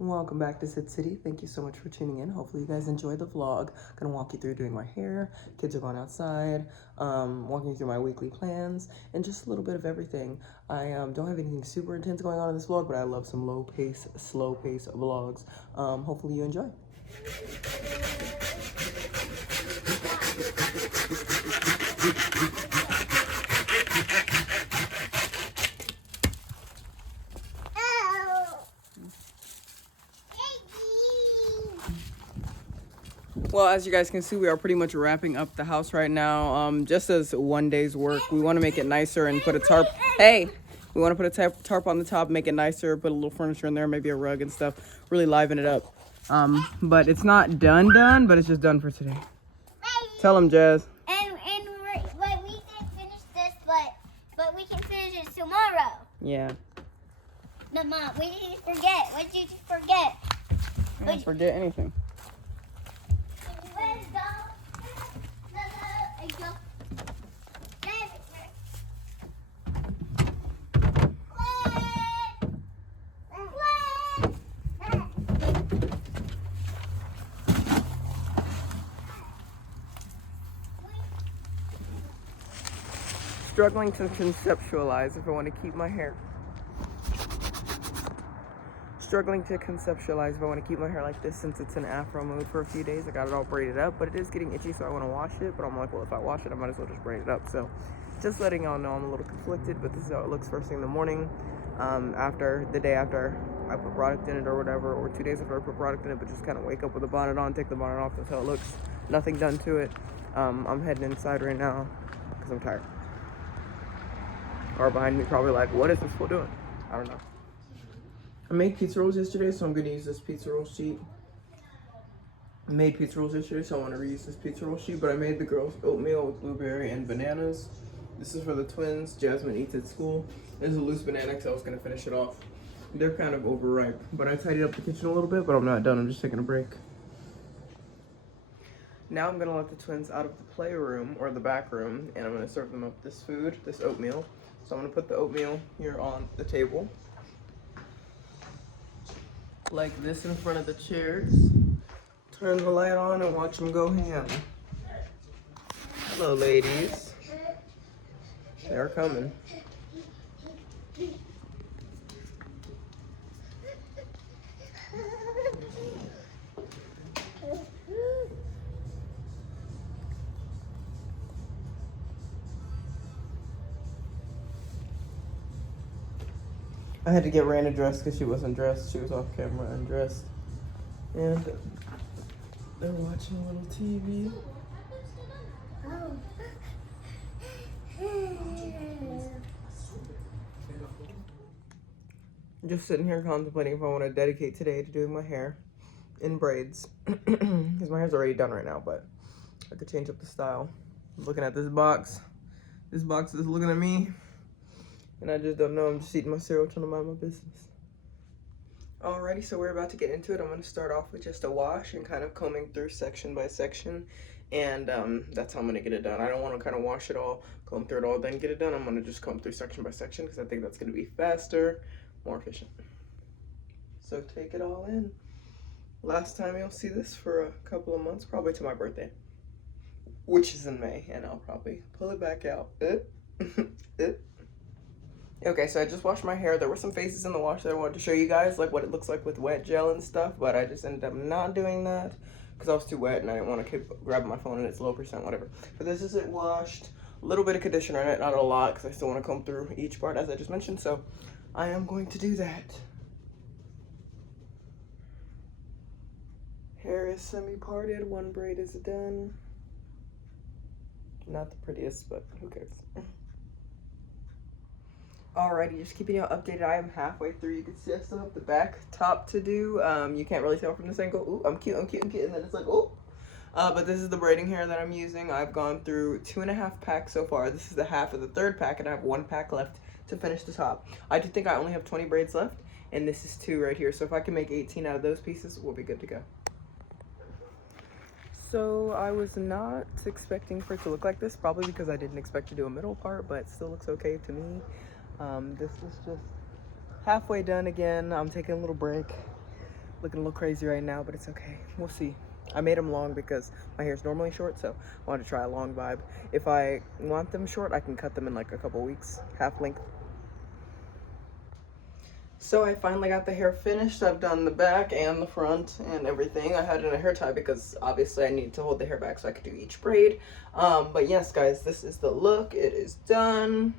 Welcome back to Sid City. Thank you so much for tuning in. Hopefully you guys enjoyed the vlog. Gonna walk you through doing my hair. Kids are going outside. Walking you through my weekly plans and just a little bit of everything. I don't have anything super intense going on in this vlog, but I love some low pace, slow pace vlogs. Hopefully you enjoy. Well, as you guys can see, we are pretty much wrapping up the house right now. Just as one day's work, we want to make it nicer and put a tarp. Hey, we want to put a tarp on the top, make it nicer, put a little furniture in there, maybe a rug and stuff, really liven it up. But it's not done, but it's just done for today. Tell them, Jazz. But we didn't finish this, but we can finish it tomorrow. Yeah. No, Mom, we didn't forget. What did you forget? I didn't forget anything. Struggling to conceptualize if I want to keep my hair. Struggling to conceptualize if I want to keep my hair like this since it's in afro mode for a few days. I got it all braided up, but it is getting itchy, so I want to wash it. But I'm like, well, if I wash it, I might as well just braid it up. So just letting y'all know I'm a little conflicted, but this is how it looks first thing in the morning. After the day after I put product in it or whatever, or 2 days after I put product in it, but just kind of wake up with the bonnet on, take the bonnet off. That's how it looks. Nothing done to it. I'm heading inside right now because I'm tired. Or behind me probably like, what is this fool doing? I don't know. I made pizza rolls yesterday, so I'm gonna use this pizza roll sheet. I made pizza rolls yesterday, so I want to reuse this pizza roll sheet, but I made the girls oatmeal with blueberry and bananas. This is for the twins. Jasmine eats at school. This is a loose banana because I was gonna finish it off. They're kind of overripe, but I tidied up the kitchen a little bit, but I'm not done. I'm just taking a break. Now I'm gonna let the twins out of the playroom or the back room, and I'm gonna serve them up this food, this oatmeal. So I'm gonna put the oatmeal here on the table, like this in front of the chairs. Turn the light on and watch them go ham. Hello, ladies. They're coming. I had to get Randa dressed because she wasn't dressed. She was off camera and dressed. And they're watching a little TV. Just sitting here contemplating if I want to dedicate today to doing my hair in braids. Because my hair's already done right now, but I could change up the style. I'm looking at this box. This box is looking at me. And I just don't know. I'm just eating my cereal, trying to mind my business. Alrighty, so we're about to get into it. I'm going to start off with just a wash and kind of combing through section by section. And that's how I'm going to get it done. I don't want to kind of wash it all, comb through it all, then get it done. I'm going to just comb through section by section because I think that's going to be faster, more efficient. So take it all in. Last time you'll see this for a couple of months, probably to my birthday, which is in May. And I'll probably pull it back out. Okay, so I just washed my hair. There were some faces in the wash that I wanted to show you guys, like what it looks like with wet gel and stuff, but I just ended up not doing that because I was too wet and I didn't want to keep grabbing my phone and it's low percent, whatever. But this is it washed. A little bit of conditioner in it, not a lot, because I still want to comb through each part as I just mentioned, so I am going to do that. Hair is semi-parted, one braid is done. Not the prettiest, but who cares? Alrighty, just keeping you updated. I am halfway through. You can see I still have the back top to do. You can't really tell from this angle. Ooh, I'm cute, I'm cute, I'm cute. And then it's like, ooh. But this is the braiding hair that I'm using. I've gone through 2.5 packs so far. This is the half of the third pack, and I have 1 pack left to finish the top. I do think I only have 20 braids left, and this is 2 right here. So if I can make 18 out of those pieces, we'll be good to go. So I was not expecting for it to look like this, probably because I didn't expect to do a middle part, but it still looks okay to me. This is just halfway done again. I'm taking a little break. Looking a little crazy right now, but it's okay. We'll see. I made them long because my hair's normally short, so I wanted to try a long vibe. If I want them short, I can cut them in like a couple weeks, half length. So I finally got the hair finished. I've done the back and the front and everything. I had it in a hair tie because obviously I need to hold the hair back so I could do each braid. But yes, guys, this is the look. It is done.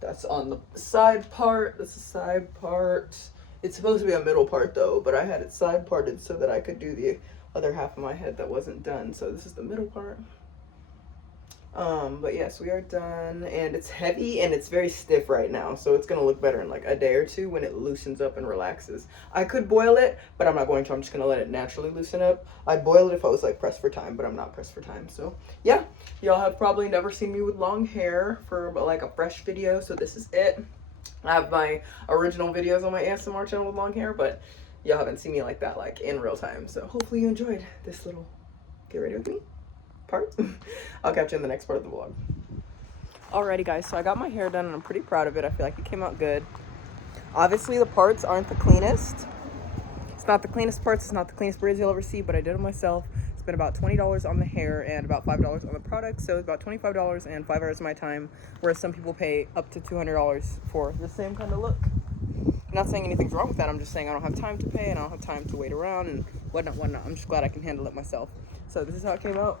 That's on the side part. That's the side part. It's supposed to be a middle part though, but I had it side parted so that I could do the other half of my head that wasn't done. So this is the middle part. But yes, we are done, and it's heavy and it's very stiff right now, so it's gonna look better in like a day or two when it loosens up and relaxes. I could boil it, but I'm not going to. I'm just gonna let it naturally loosen up. I'd boil it if I was like pressed for time, but I'm not pressed for time. So yeah, y'all have probably never seen me with long hair for like a fresh video, so this is it. I have my original videos on my ASMR channel with long hair, but y'all haven't seen me like that, like in real time. So hopefully you enjoyed this little get ready with me part. I'll catch you in the next part of the vlog. Alrighty guys, so I got my hair done and I'm pretty proud of it. I feel like it came out good. Obviously the parts aren't the cleanest. It's not the cleanest parts, it's not the cleanest braids you'll ever see, but I did it myself. Spent about $20 on the hair and about $5 on the product, so it's about $25 and 5 hours of my time, whereas some people pay up to $200 for the same kind of look. I'm not saying anything's wrong with that, I'm just saying I don't have time to pay and I don't have time to wait around and whatnot. I'm just glad I can handle it myself. So this is how it came out.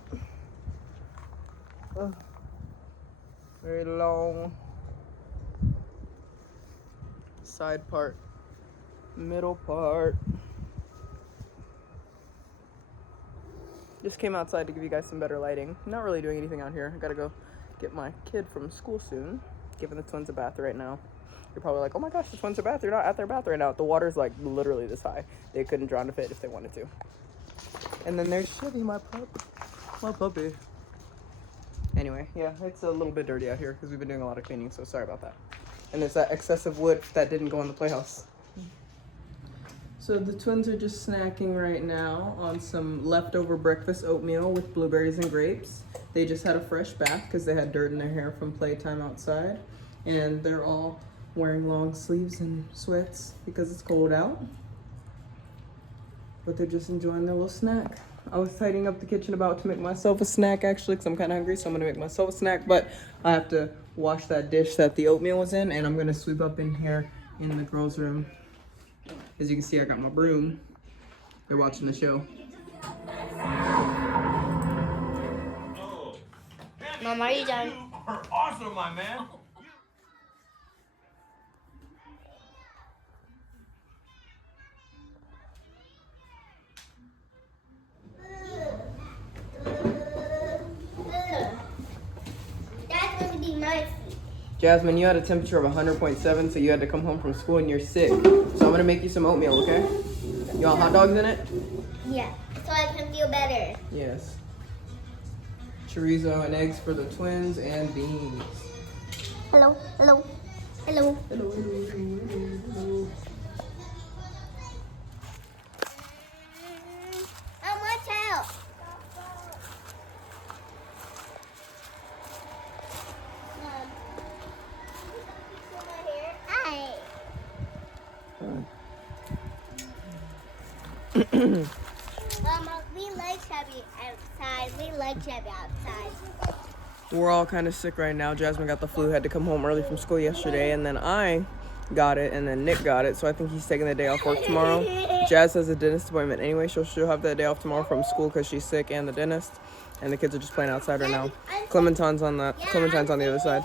Very long side part, middle part. Just came outside to give you guys some better lighting. Not really doing anything out here. I gotta go get my kid from school soon. Giving the twins a bath right now. You're probably like, oh my gosh, the twins are bath. They're not at their bath right now. The water's like literally this high. They couldn't drown a fit if they wanted to. And then there's Chevy, my puppy. Anyway, yeah, it's a little bit dirty out here because we've been doing a lot of cleaning, so sorry about that. And there's that excessive wood that didn't go in the playhouse. So the twins are just snacking right now on some leftover breakfast oatmeal with blueberries and grapes. They just had a fresh bath because they had dirt in their hair from playtime outside. And they're all wearing long sleeves and sweats because it's cold out. But they're just enjoying their little snack. I was tidying up the kitchen about to make myself a snack actually because I'm kind of hungry, so I'm gonna make myself a snack, but I have to wash that dish that the oatmeal was in, and I'm gonna sweep up in here in the girls' room. As you can see, I got my broom. They're watching the show. Mom, are you done? You are awesome, my man. That's going to be my seat. Jasmine, you had a temperature of 100.7, so you had to come home from school and you're sick. So I'm gonna make you some oatmeal, okay? You want hot dogs in it? Yeah, so I can feel better. Yes. Chorizo and eggs for the twins and beans. Hello, hello, hello. Hello, hello, hello, hello. I want help. Mom, my hair. Hi. Mama, we like Chubby outside. We like Chubby outside. We're all kind of sick right now. Jasmine got the flu, had to come home early from school yesterday, and then I got it, and then Nick got it, so I think he's taking the day off work tomorrow. Jazz has a dentist appointment anyway, so she'll have that day off tomorrow from school because she's sick and the dentist, and the kids are just playing outside right now. Clementine's on the other side.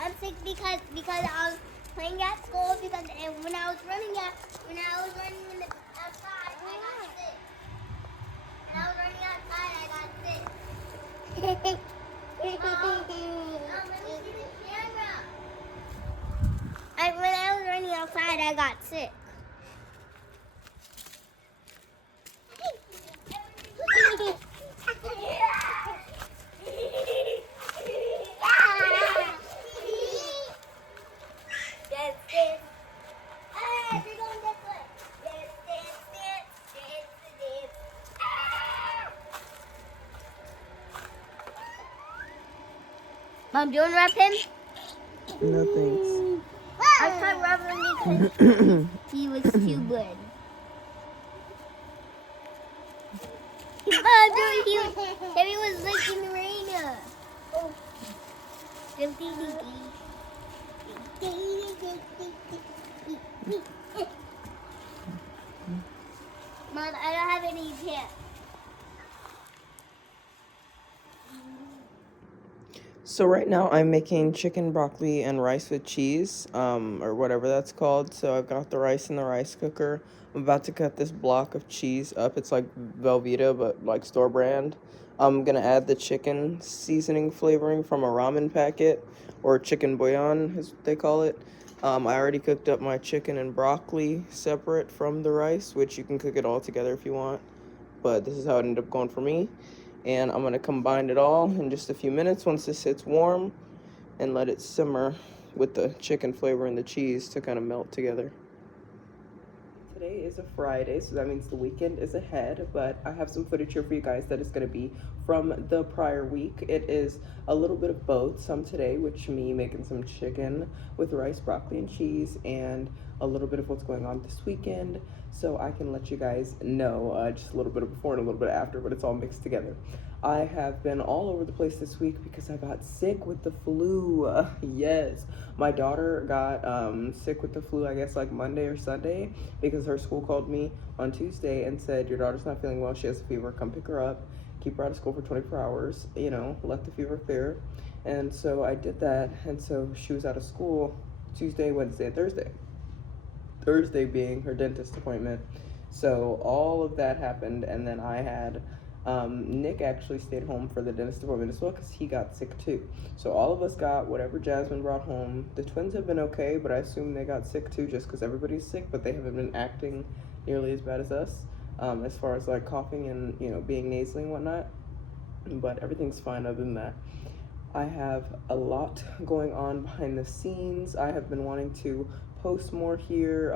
I'm sick because I was playing at school because when I was running in the outside, I got sick. When I was running outside, I got sick. Let me see the camera. When I was running outside, I got sick. Mom, do you want to rub him? No thanks. I can't rub him because he was too good. doing he was licking the rain. Mom, I don't have any pants. So right now I'm making chicken, broccoli, and rice with cheese, or whatever that's called. So I've got the rice in the rice cooker. I'm about to cut this block of cheese up. It's like Velveeta, but like store brand. I'm gonna add the chicken seasoning flavoring from a ramen packet, or chicken bouillon, as they call it. I already cooked up my chicken and broccoli separate from the rice, which you can cook it all together if you want. But this is how it ended up going for me. And I'm gonna combine it all in just a few minutes once this sits warm and let it simmer with the chicken flavor and the cheese to kind of melt together. Today is a Friday, so that means the weekend is ahead, but I have some footage here for you guys that is going to be from the prior week. It is a little bit of both, some today, which me making some chicken with rice, broccoli, and cheese, and a little bit of what's going on this weekend, so I can let you guys know just a little bit of before and a little bit after, but it's all mixed together. I have been all over the place this week because I got sick with the flu. Yes, my daughter got sick with the flu, I guess like Monday or Sunday, because her school called me on Tuesday and said, your daughter's not feeling well, she has a fever, come pick her up, keep her out of school for 24 hours, you know, let the fever clear. And so I did that, and so she was out of school Tuesday, Wednesday, and Thursday. Thursday being her dentist appointment. So all of that happened, and then I had Nick actually stayed home for the dentist appointment as well because he got sick too. So all of us got whatever Jasmine brought home. The twins have been okay, but I assume they got sick too just because everybody's sick, but they haven't been acting nearly as bad as us as far as like coughing and, you know, being nasally and whatnot. But everything's fine other than that. I have a lot going on behind the scenes. I have been wanting to post more here,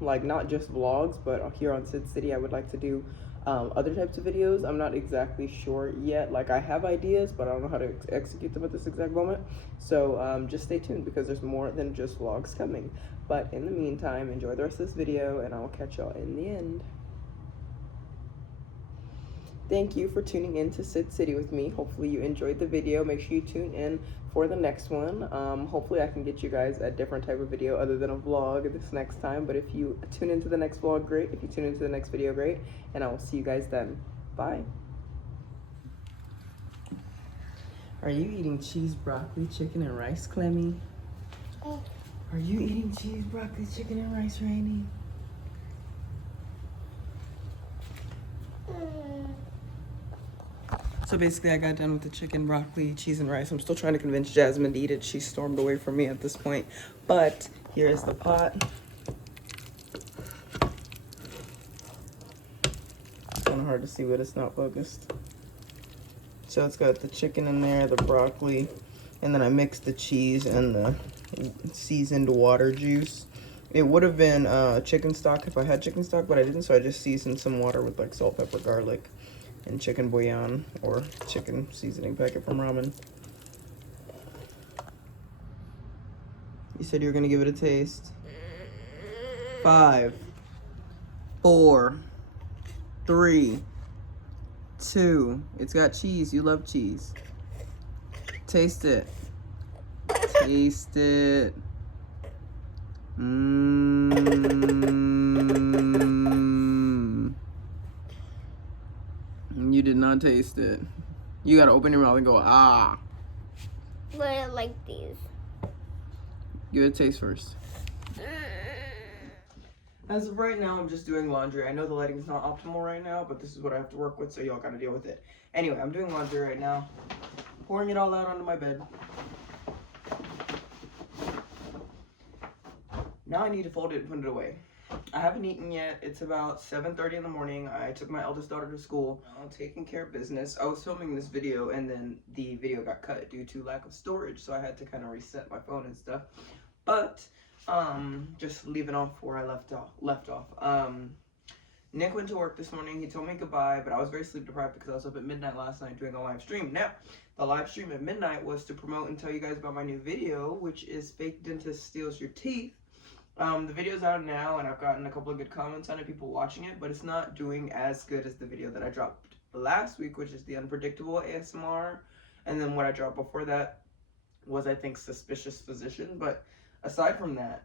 like not just vlogs, but here on Sid City I would like to do other types of videos. I'm not exactly sure yet. Like I have ideas, but I don't know how to execute them at this exact moment. So just stay tuned because there's more than just vlogs coming. But in the meantime, enjoy the rest of this video and I'll catch y'all in the end. Thank you for tuning in to Sid City with me. Hopefully you enjoyed the video. Make sure you tune in for the next one. Hopefully I can get you guys a different type of video other than a vlog this next time. But if you tune into the next vlog, great. If you tune into the next video, great. And I will see you guys then. Bye. Are you eating cheese, broccoli, chicken, and rice, Clemmy? Are you eating cheese, broccoli, chicken, and rice, Rainy? So basically I got done with the chicken, broccoli, cheese, and rice. I'm still trying to convince Jasmine to eat it. She stormed away from me at this point. But here is the pot. It's kind of hard to see, but it's not focused. So it's got the chicken in there, the broccoli, and then I mixed the cheese and the seasoned water juice. It would have been chicken stock if I had chicken stock, but I didn't, so I just seasoned some water with like salt, pepper, garlic, and chicken bouillon or chicken seasoning packet from ramen. You said you were gonna give it a taste. 5, 4, 3, 2. It's got cheese. You love cheese. Taste it. Taste it. You did not taste it. You gotta open your mouth and go, ah. But I like these. Give it a taste first. As of right now, I'm just doing laundry. I know the lighting's not optimal right now, but this is what I have to work with, so y'all gotta deal with it. Anyway, I'm doing laundry right now. Pouring it all out onto my bed. Now I need to fold it and put it away. I haven't eaten yet. It's about 7:30 in the morning. I took my eldest daughter to school. I'm taking care of business. I was filming this video and then the video got cut due to lack of storage, so I had to kind of reset my phone and stuff. But just leaving off where I left off. Nick went to work this morning. He told me goodbye, but I was very sleep deprived because I was up at midnight last night doing a live stream. Now, the live stream at midnight was to promote and tell you guys about my new video, which is Fake Dentist Steals Your Teeth. The video's out now, and I've gotten a couple of good comments on it, people watching it, but it's not doing as good as the video that I dropped last week, which is the unpredictable ASMR, and then what I dropped before that was, I think, suspicious physician. But aside from that,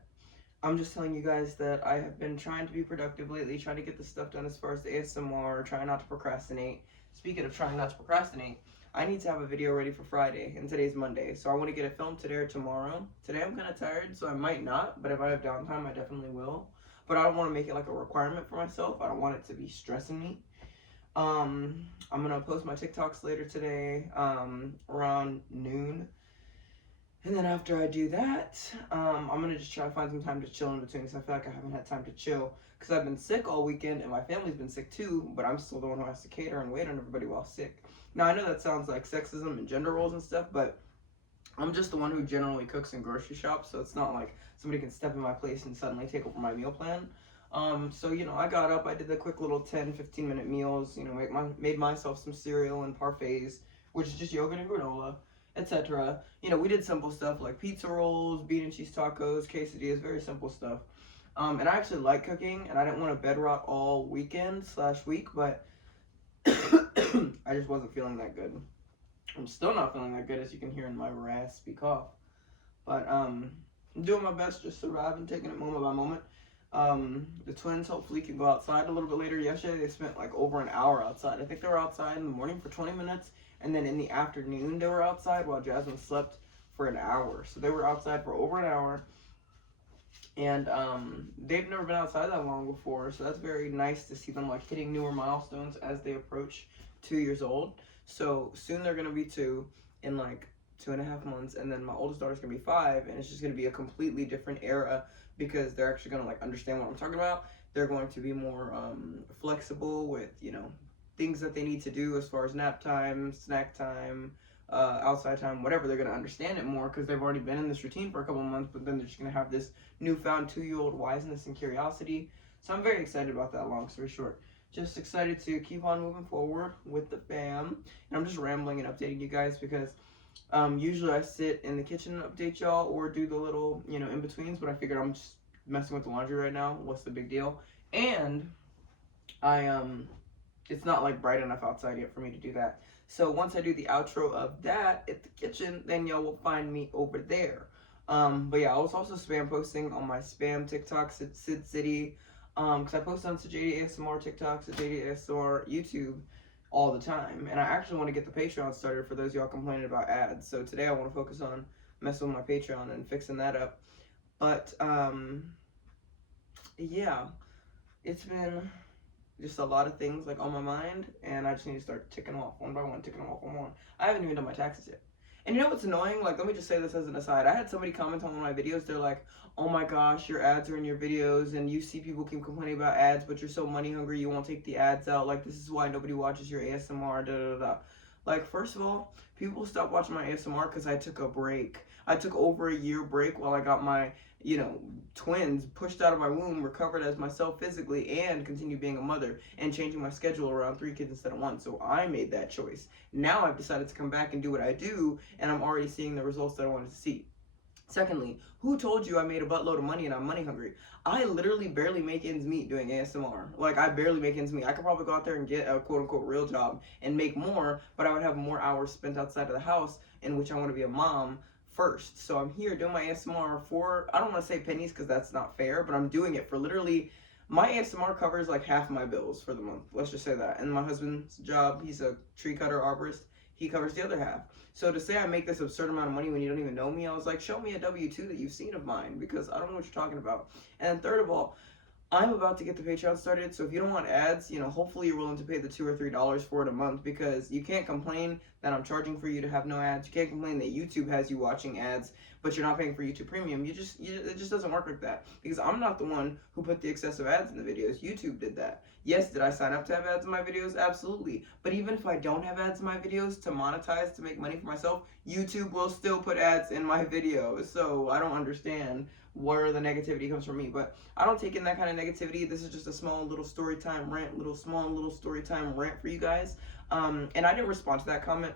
I'm just telling you guys that I have been trying to be productive lately, trying to get this stuff done as far as the ASMR, trying not to procrastinate. Speaking of trying not to procrastinate, I need to have a video ready for Friday, and today's Monday, so I want to get it filmed today or tomorrow. Today I'm kind of tired, so I might not, but if I have downtime, I definitely will. But I don't want to make it like a requirement for myself. I don't want it to be stressing me. I'm gonna post my TikToks later today, around noon. And then after I do that, I'm gonna just try to find some time to chill in between, because I feel like I haven't had time to chill. Because I've been sick all weekend, and my family's been sick too, but I'm still the one who has to cater and wait on everybody while sick. Now, I know that sounds like sexism and gender roles and stuff, but I'm just the one who generally cooks and grocery shops, so it's not like somebody can step in my place and suddenly take over my meal plan. So, you know, I got up, I did the quick little 10-15 minute meals, you know, made myself some cereal and parfaits, which is just yogurt and granola, etc. You know, we did simple stuff like pizza rolls, bean and cheese tacos, quesadillas, very simple stuff. And I actually like cooking, and I didn't want to bed rot all weekend/week, but I just wasn't feeling that good. I'm still not feeling that good, as you can hear in my raspy cough. But I'm doing my best, just surviving, taking it moment by moment. The twins hopefully can go outside a little bit later. Yesterday they spent like over an hour outside. I think they were outside in the morning for 20 minutes, and then in the afternoon they were outside while Jasmine slept for an hour. So they were outside for over an hour, and they've never been outside that long before, so that's very nice to see them like hitting newer milestones as they approach 2 years old. So soon they're gonna be 2 in like 2.5 months, and then my oldest daughter's gonna be 5, and it's just gonna be a completely different era, because they're actually gonna like understand what I'm talking about. They're going to be more flexible with, you know, things that they need to do as far as nap time, snack time, outside time, whatever. They're gonna understand it more because they've already been in this routine for a couple of months, but then they're just gonna have this newfound 2-year-old wiseness and curiosity. So I'm very excited about that, long story short. Just excited to keep on moving forward with the fam. And I'm just rambling and updating you guys because usually I sit in the kitchen and update y'all, or do the little, you know, in-betweens, but I figured I'm just messing with the laundry right now. What's the big deal? And it's not like bright enough outside yet for me to do that. So once I do the outro of that at the kitchen, then y'all will find me over there. But yeah, I was also spam posting on my spam TikToks at Sid City, because I post on JD ASMR TikToks, at JD ASMR YouTube all the time. And I actually want to get the Patreon started for those y'all complaining about ads. So today I want to focus on messing with my Patreon and fixing that up. But yeah, it's been just a lot of things like on my mind, and I just need to start ticking them off one by one, ticking them off one by one. I haven't even done my taxes yet. And you know what's annoying? Like, let me just say this as an aside. I had somebody comment on one of my videos. They're like, oh my gosh, your ads are in your videos, and you see people keep complaining about ads, but you're so money hungry, you won't take the ads out. Like, this is why nobody watches your ASMR, da da da. Like, first of all, people stopped watching my ASMR because I took a break. I took over a year break while I got my, you know, twins pushed out of my womb, recovered as myself physically, and continued being a mother, and changing my schedule around 3 kids instead of 1. So I made that choice. Now I've decided to come back and do what I do, and I'm already seeing the results that I wanted to see. Secondly, who told you I made a buttload of money and I'm money hungry? I literally barely make ends meet doing ASMR. Like, I barely make ends meet. I could probably go out there and get a quote-unquote real job and make more, but I would have more hours spent outside of the house in which I want to be a mom first. So I'm here doing my ASMR for, I don't want to say pennies because that's not fair, but I'm doing it for literally, my ASMR covers like half my bills for the month. Let's just say that. And my husband's job, he's a tree cutter arborist, he covers the other half. So to say I make this absurd amount of money when you don't even know me, I was like, show me a W-2 that you've seen of mine, because I don't know what you're talking about. And third of all, I'm about to get the Patreon started, so if you don't want ads, you know, hopefully you're willing to pay the $2 or $3 for it a month, because you can't complain that I'm charging for you to have no ads. You can't complain that YouTube has you watching ads, but you're not paying for YouTube Premium. It just doesn't work like that, because I'm not the one who put the excessive ads in the videos. YouTube did that. Yes, did I sign up to have ads in my videos? Absolutely. But even if I don't have ads in my videos to monetize, to make money for myself, YouTube will still put ads in my videos. So I don't understand where the negativity comes from me. But I don't take in that kind of negativity. This is just a small little story time rant, small little story time rant for you guys. And I didn't respond to that comment.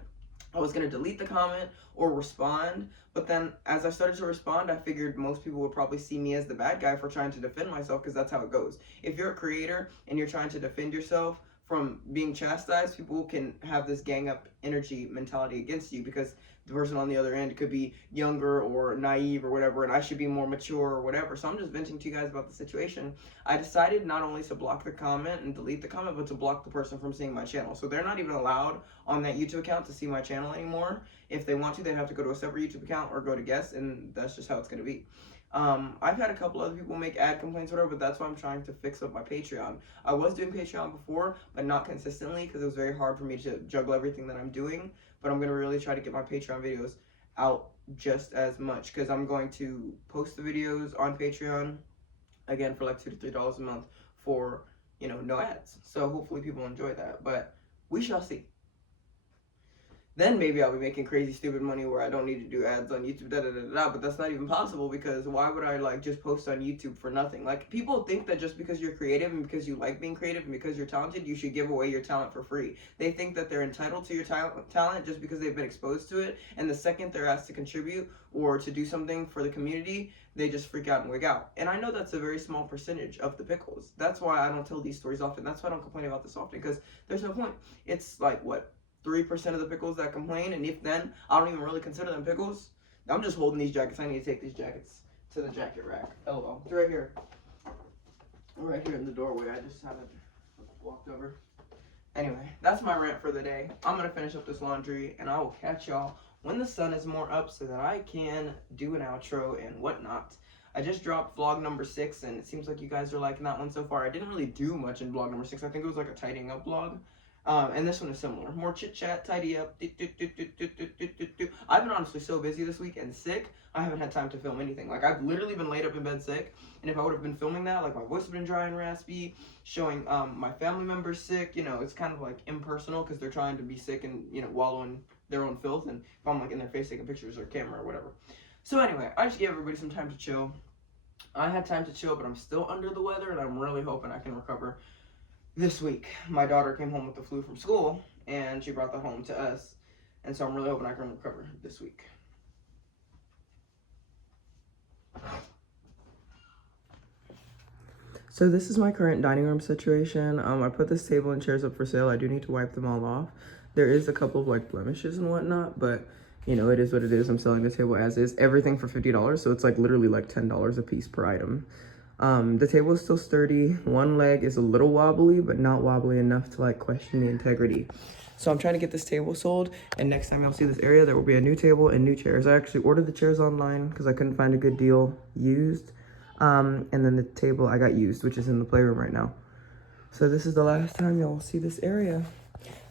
I was going to delete the comment or respond, but then as I started to respond, I figured most people would probably see me as the bad guy for trying to defend myself, because that's how it goes. If you're a creator and you're trying to defend yourself from being chastised, people can have this gang up energy mentality against you because the person on the other end could be younger or naive or whatever, and I should be more mature or whatever. So I'm just venting to you guys about the situation. I decided not only to block the comment and delete the comment, but to block the person from seeing my channel. So they're not even allowed on that YouTube account to see my channel anymore. If they want to, they'd have to go to a separate YouTube account or go to guests, and that's just how it's going to be. I've had a couple other people make ad complaints or whatever, but that's why I'm trying to fix up my Patreon. I was doing Patreon before, but not consistently because it was very hard for me to juggle everything that I'm doing. But I'm going to really try to get my Patreon videos out just as much because I'm going to post the videos on Patreon, again, for like $2 to $3 a month for, you know, no ads. So hopefully people enjoy that, but we shall see. Then maybe I'll be making crazy stupid money where I don't need to do ads on YouTube, but that's not even possible because why would I like just post on YouTube for nothing? Like, people think that just because you're creative and because you like being creative and because you're talented, you should give away your talent for free. They think that they're entitled to your talent just because they've been exposed to it, and the second they're asked to contribute or to do something for the community, they just freak out and wig out. And I know that's a very small percentage of the pickles. That's why I don't tell these stories often. That's why I don't complain about this often, because there's no point. It's like, what, 3% of the pickles that complain, and if then, I don't even really consider them pickles. I'm just holding these jackets. I need to take these jackets to the jacket rack. LOL. It's right here. Right here in the doorway. I just haven't walked over. Anyway, that's my rant for the day. I'm going to finish up this laundry, and I will catch y'all when the sun is more up so that I can do an outro and whatnot. I just dropped vlog number 6, and it seems like you guys are liking that one so far. I didn't really do much in vlog number 6. I think it was like a tidying up vlog. And this one is similar. More chit-chat, tidy up. I've been honestly so busy this week and sick, I haven't had time to film anything. Like, I've literally been laid up in bed sick, and if I would have been filming that, like, my voice would have been dry and raspy, showing my family members sick, you know, it's kind of, like, impersonal because they're trying to be sick and, you know, wallow in their own filth, and if I'm, like, in their face taking pictures or camera or whatever. So anyway, I just gave everybody some time to chill. I had time to chill, but I'm still under the weather, and I'm really hoping I can recover this week. My daughter came home with the flu from school, and she brought that home to us, and so I'm really hoping I can recover this week. So this is my current dining room situation. I put this table and chairs up for sale. I do need to wipe them all off. There is a couple of like blemishes and whatnot, but you know, it is what it is. I'm selling the table as is. Everything for $50, so it's like literally like $10 a piece per item. The table is still sturdy. One leg is a little wobbly, but not wobbly enough to like question the integrity. So I'm trying to get this table sold, and next time you'll see this area, there will be a new table and new chairs. I actually ordered the chairs online because I couldn't find a good deal used. And then the table I got used, which is in the playroom right now. So this is the last time y'all see this area.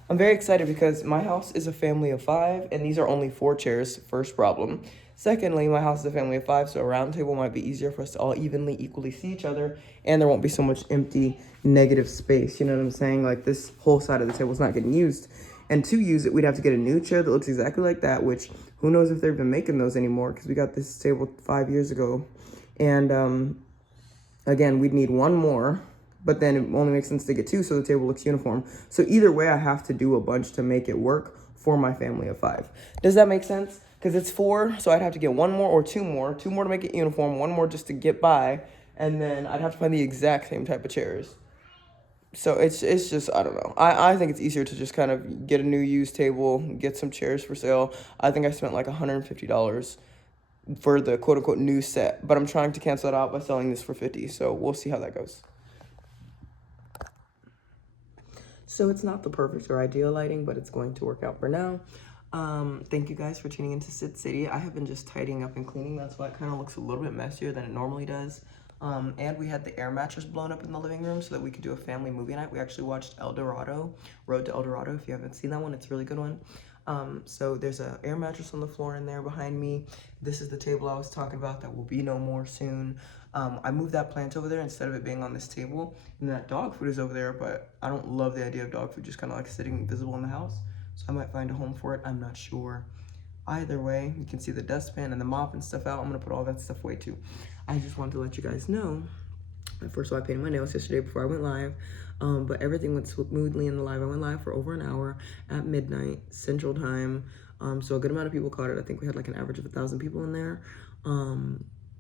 I'm very excited because my house is a family of 5, and these are only 4 chairs. First problem. Secondly, my house is a family of 5, so a round table might be easier for us to all equally see each other, and there won't be so much empty, negative space. You know what I'm saying? Like, this whole side of the table is not getting used. And to use it, we'd have to get a new chair that looks exactly like that, which who knows if they're even making those anymore, because we got this table 5 years ago. And again, we'd need one more, but then it only makes sense to get 2 so the table looks uniform. So either way, I have to do a bunch to make it work for my family of 5. Does that make sense? Because it's 4, so I'd have to get 1 more or 2 more. 2 more to make it uniform, 1 more just to get by, and then I'd have to find the exact same type of chairs. So it's just, I don't know. I think it's easier to just kind of get a new used table, get some chairs for sale. I think I spent like $150 for the quote-unquote new set, but I'm trying to cancel it out by selling this for $50, so we'll see how that goes. So it's not the perfect or ideal lighting, but it's going to work out for now. Thank you guys for tuning into Sid City. I have been just tidying up and cleaning. That's why it kind of looks a little bit messier than it normally does. And we had the air mattress blown up in the living room so that we could do a family movie night. We actually watched Road to El Dorado. If you haven't seen that one, it's a really good one. So there's an air mattress on the floor in there behind me. This is the table I was talking about that will be no more soon. I moved that plant over there instead of it being on this table, and that dog food is over there, but I don't love the idea of dog food just kind of like sitting visible in the house, so I might find a home for it. I'm not sure. Either way, you can see the dustpan and the mop and stuff out. I'm gonna put all that stuff away too. I just wanted to let you guys know. First of all, I painted my nails yesterday before I went live, but everything went smoothly in the live. I went live for over an hour at midnight Central Time, so a good amount of people caught it. I think we had like an average of 1,000 people in there.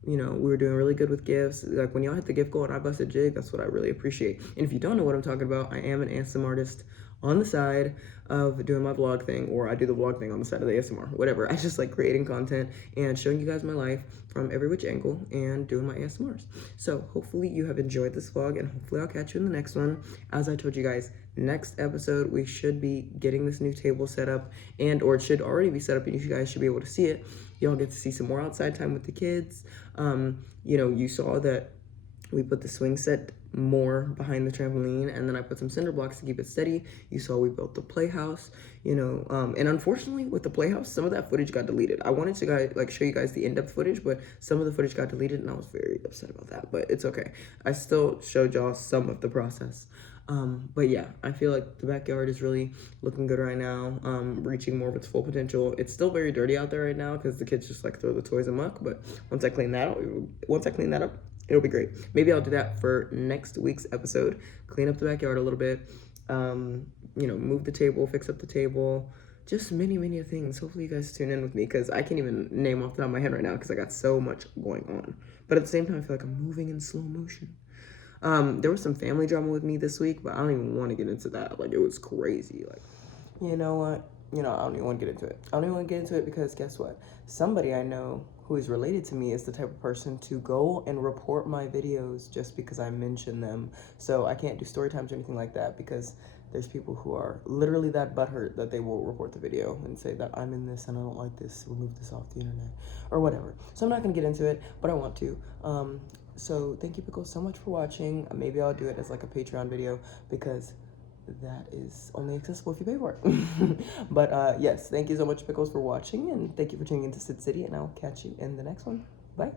you know, we were doing really good with gifts. Like when y'all hit the gift goal and I busted jig, that's what I really appreciate. And if you don't know what I'm talking about, I am an ASMR artist on the side of doing my vlog thing, or I do the vlog thing on the side of the ASMR, whatever. I just like creating content and showing you guys my life from every which angle and doing my ASMRs. So hopefully you have enjoyed this vlog, and hopefully I'll catch you in the next one. As I told you guys, next episode we should be getting this new table set up, and or it should already be set up and you guys should be able to see it. Y'all get to see some more outside time with the kids. You know, you saw that we put the swing set more behind the trampoline, and then I put some cinder blocks to keep it steady. You saw we built the playhouse, you know, and unfortunately with the playhouse, some of that footage got deleted. I wanted to show you guys the in-depth footage, but some of the footage got deleted, and I was very upset about that, but it's okay. I still showed y'all some of the process. But yeah, I feel like the backyard is really looking good right now, reaching more of its full potential. It's still very dirty out there right now because the kids just like throw the toys amok, but once I clean that up, it'll be great. Maybe I'll do that for next week's episode. Clean up the backyard a little bit, you know, move the table, fix up the table, just many things. Hopefully you guys tune in with me because I can't even name off the top of my head right now because I got so much going on. But at the same time, I feel like I'm moving in slow motion. There was some family drama with me this week, but I don't even want to get into that. Like, it was crazy. Like, you know what? You know, I don't even want to get into it. I don't even want to get into it because guess what? Somebody I know who is related to me is the type of person to go and report my videos just because I mention them. So I can't do story times or anything like that because there's people who are literally that butthurt that they will report the video and say that I'm in this and I don't like this, remove this off the internet or whatever. So I'm not going to get into it, but I want to. So thank you, Pickles, so much for watching. Maybe I'll do it as like a Patreon video because that is only accessible if you pay for it. But yes, thank you so much, Pickles, for watching, and thank you for tuning into Sid City, and I'll catch you in the next one. Bye.